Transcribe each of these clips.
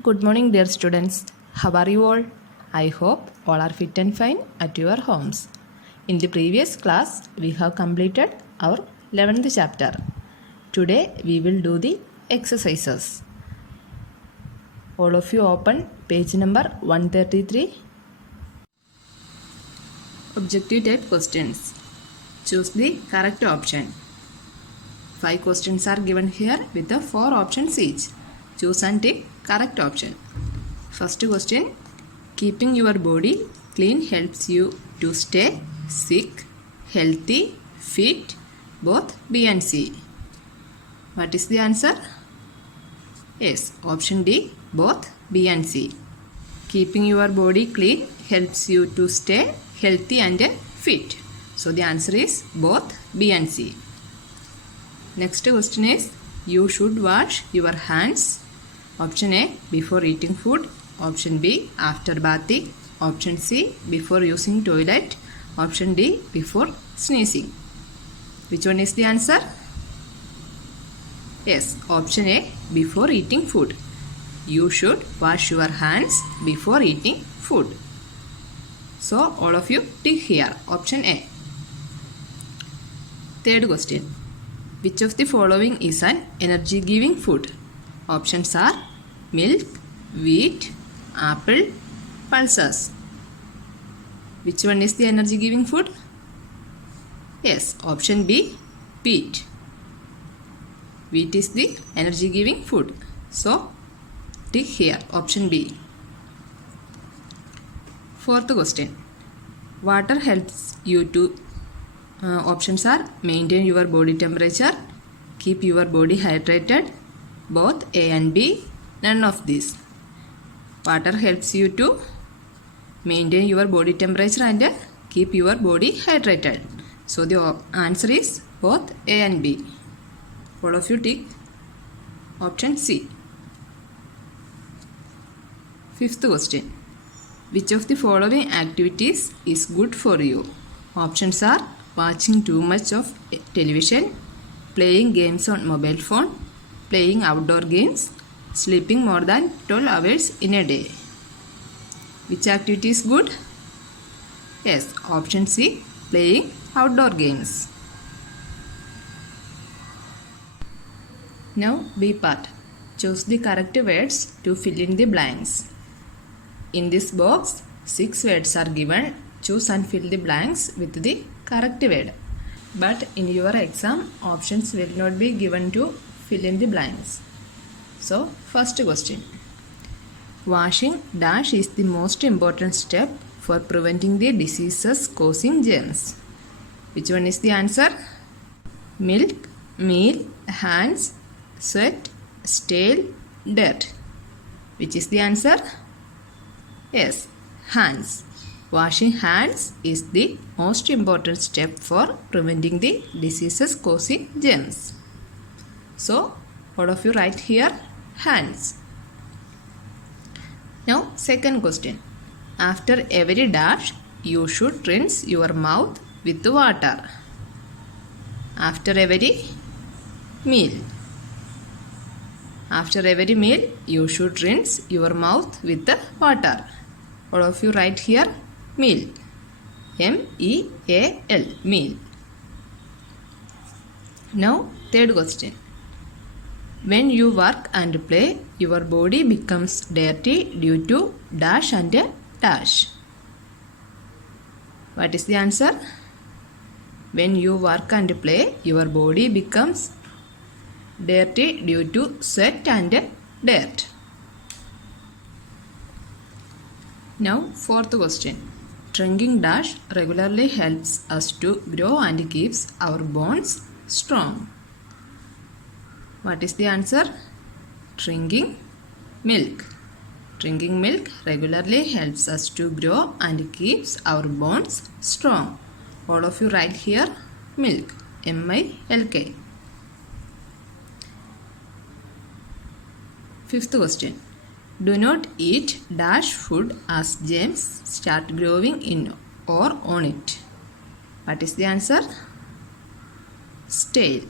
Good morning, dear students. How are you all? I hope all are fit and fine at your homes. In the previous class, we have completed our 11th chapter. Today, we will do the exercises. All of you open page number 133. Objective type questions. Choose the correct option. 5 questions are given here with the 4 options each. Choose and take correct option. First question, keeping your body clean helps you to stay sick, healthy, fit, both B and C. What is the answer? Yes, option D, both B and C. Keeping your body clean helps you to stay healthy and fit. So the answer is both B and C. Next question is, you should wash your hands. Option A, before eating food. Option B, after bathing. Option C, before using toilet. Option D, before sneezing. Which one is the answer? Yes, option A, before eating food. You should wash your hands before eating food. So all of you tick here, option A. Third question, which of the following is an energy giving food? Options are milk, wheat, apple, pulses. Which one is the energy giving food? Yes, option B, wheat. Wheat is the energy giving food. So tick here, option B. Fourth question, water helps you to options are maintain your body temperature, keep your body hydrated, both A and B, none of these. Water helps you to maintain your body temperature and keep your body hydrated. So the answer is both A and B. All of you tick option C. Fifth question, which of the following activities is good for you? Options are watching too much of television, playing games on mobile phone, playing outdoor games, sleeping more than 12 hours in a day. Which activity is good? Yes, option C, playing outdoor games. Now B part. Choose the correct words to fill in the blanks. In this box, 6 words are given. Choose and fill the blanks with the correct word. But in your exam, options will not be given to fill in the blanks. So, first question. Washing dash is the most important step for preventing the diseases causing germs. Which one is the answer? Milk, meal, hands, sweat, stale, dirt. Which is the answer? Yes, hands. Washing hands is the most important step for preventing the diseases causing germs. So, all of you write here, hands. Now, second question. After every dash, you should rinse your mouth with water. After every meal. After every meal, you should rinse your mouth with the water. All of you write here, meal. M-E-A-L, meal. Now, third question. When you work and play, your body becomes dirty due to dash and dash. What is the answer? When you work and play, your body becomes dirty due to sweat and dirt. Now, fourth question. Drinking dash regularly helps us to grow and keeps our bones strong. What is the answer? Drinking milk. Drinking milk regularly helps us to grow and keeps our bones strong. All of you write here, milk. M-I-L-K. Fifth question. Do not eat dash food as germs start growing in or on it. What is the answer? Stale.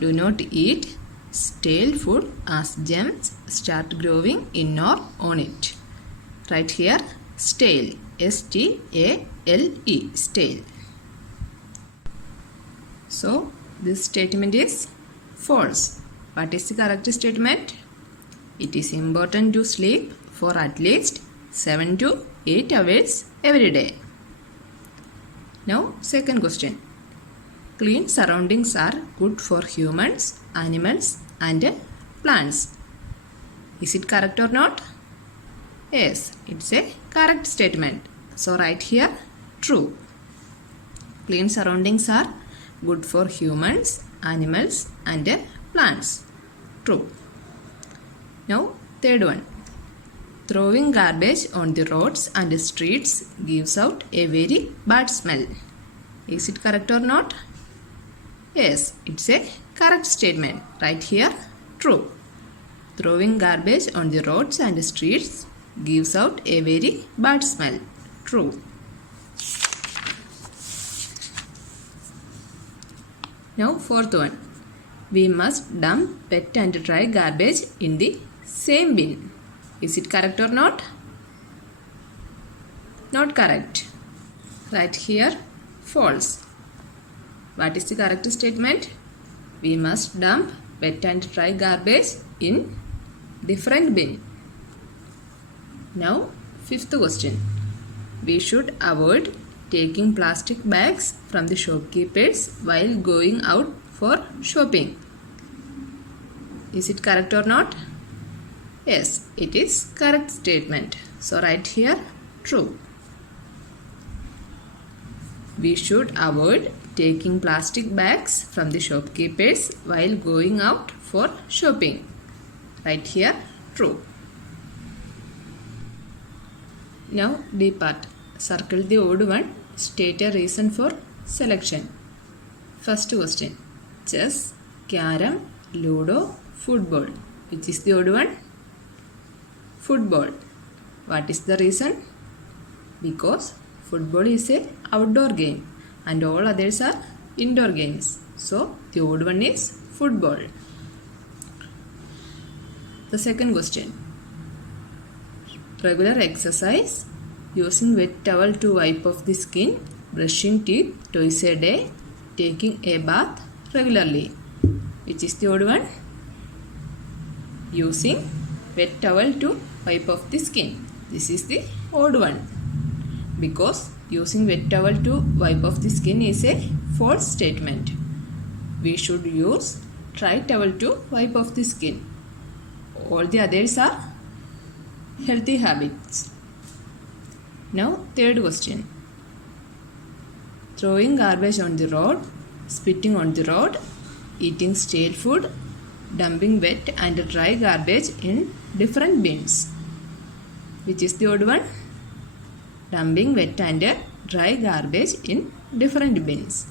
Do not eat stale food as germs start growing in or on it. Right here, stale, S-T-A-L-E, stale. So, this statement is false. What is the correct statement? It is important to sleep for at least 7 to 8 hours every day. Now, second question. Clean surroundings are good for humans, animals, and plants. Is it correct or not? Yes, it's a correct statement. So, write here true. Clean surroundings are good for humans, animals, and plants. True. Now, third one. Throwing garbage on the roads and streets gives out a very bad smell. Is it correct or not? Yes, it's a correct statement. Right here, true. Throwing garbage on the roads and streets gives out a very bad smell. True. Now, fourth one. We must dump wet and dry garbage in the same bin. Is it correct or not? Not correct. Right here, false. What is the correct statement? We must dump wet and dry garbage in different bin. Now, fifth question. We should avoid taking plastic bags from the shopkeepers while going out for shopping. Is it correct or not? Yes, it is correct statement. So, write here true. We should avoid taking plastic bags from the shopkeepers while going out for shopping. Write here true. Now, D part. Circle the odd one. State a reason for selection. First question. Chess, carom, ludo, football. Which is the odd one? Football. What is the reason? Because football is a outdoor game and all others are indoor games. So, the odd one is football. The second question. Regular exercise, using wet towel to wipe off the skin, brushing teeth twice a day, taking a bath regularly. Which is the odd one? Using wet towel to wipe off the skin. This is the odd one. Because using wet towel to wipe off the skin is a false statement. We should use dry towel to wipe off the skin. All the others are healthy habits. Now, third question. Throwing garbage on the road, spitting on the road, eating stale food, dumping wet and dry garbage in different bins. Which is the odd one? Dumping wet and dry garbage in different bins.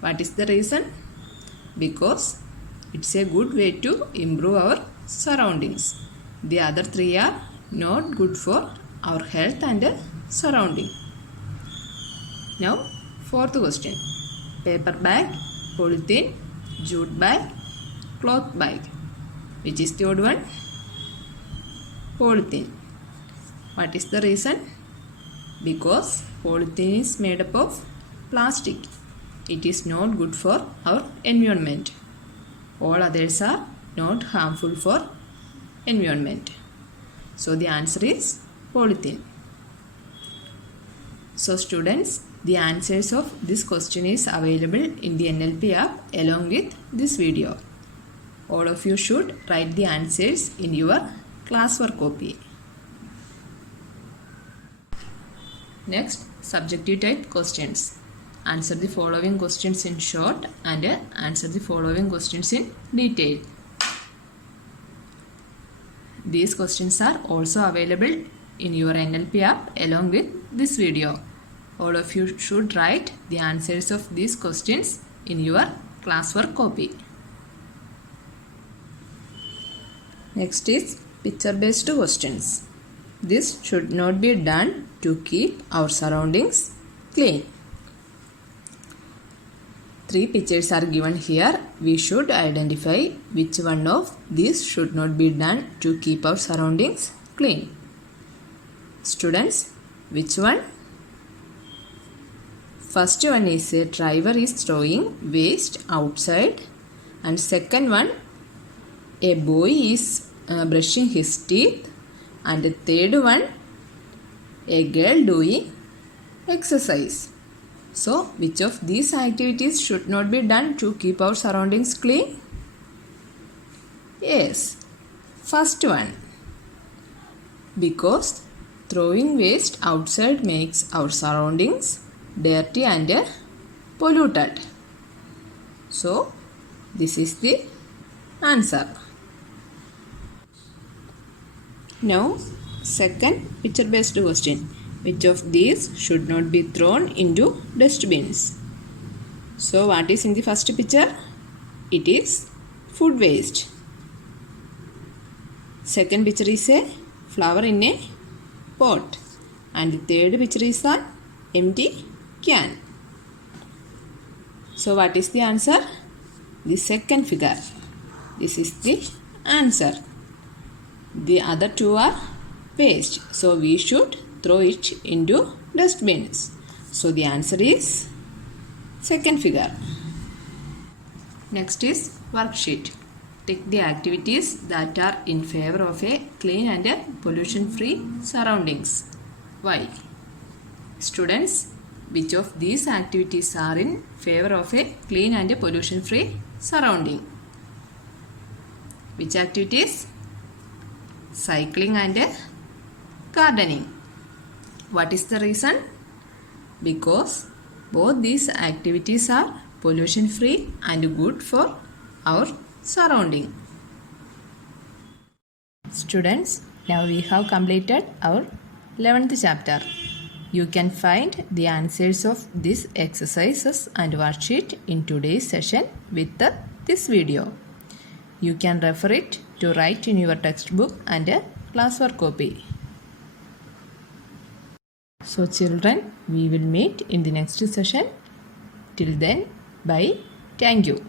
What is the reason? Because it's a good way to improve our surroundings. The other three are not good for our health and surrounding. Now, fourth question. Paper bag, polythene, jute bag, cloth bag. Which is the odd one? Polythene. What is the reason? Because polythene is made up of plastic. It is not good for our environment. All others are not harmful for environment. So the answer is polythene. So students, the answers of this question is available in the NLP app along with this video. All of you should write the answers in your classwork copy. Next, subjective type questions. Answer the following questions in short and answer the following questions in detail. These questions are also available in your NLP app along with this video. All of you should write the answers of these questions in your classwork copy. Next is picture-based questions. This should not be done to keep our surroundings clean. 3 pictures are given here. We should identify which one of these should not be done to keep our surroundings clean. Students, which one? First one is a driver is throwing waste outside, and second one, a boy is brushing his teeth, and the third one, a girl doing exercise. So, which of these activities should not be done to keep our surroundings clean? Yes, first one. Because throwing waste outside makes our surroundings dirty and polluted. So, this is the answer. Now, second picture based question. Which of these should not be thrown into dustbins? So, what is in the first picture? It is food waste. Second picture is a flower in a pot. And the third picture is an empty can. So, what is the answer? The second figure. This is the answer. The other two are waste. So, we should throw it into dustbins. So, the answer is second figure. Next is worksheet. Take the activities that are in favor of a clean and pollution-free surroundings. Why? Students, which of these activities are in favor of a clean and pollution-free surrounding? Which activities? Cycling and gardening. What is the reason? Because both these activities are pollution-free and good for our surrounding. Students, now we have completed our 11th chapter. You can find the answers of these exercises and worksheet in today's session with this video. You can refer it to write in your textbook and a classwork copy. So children, we will meet in the next session. Till then, bye. Thank you.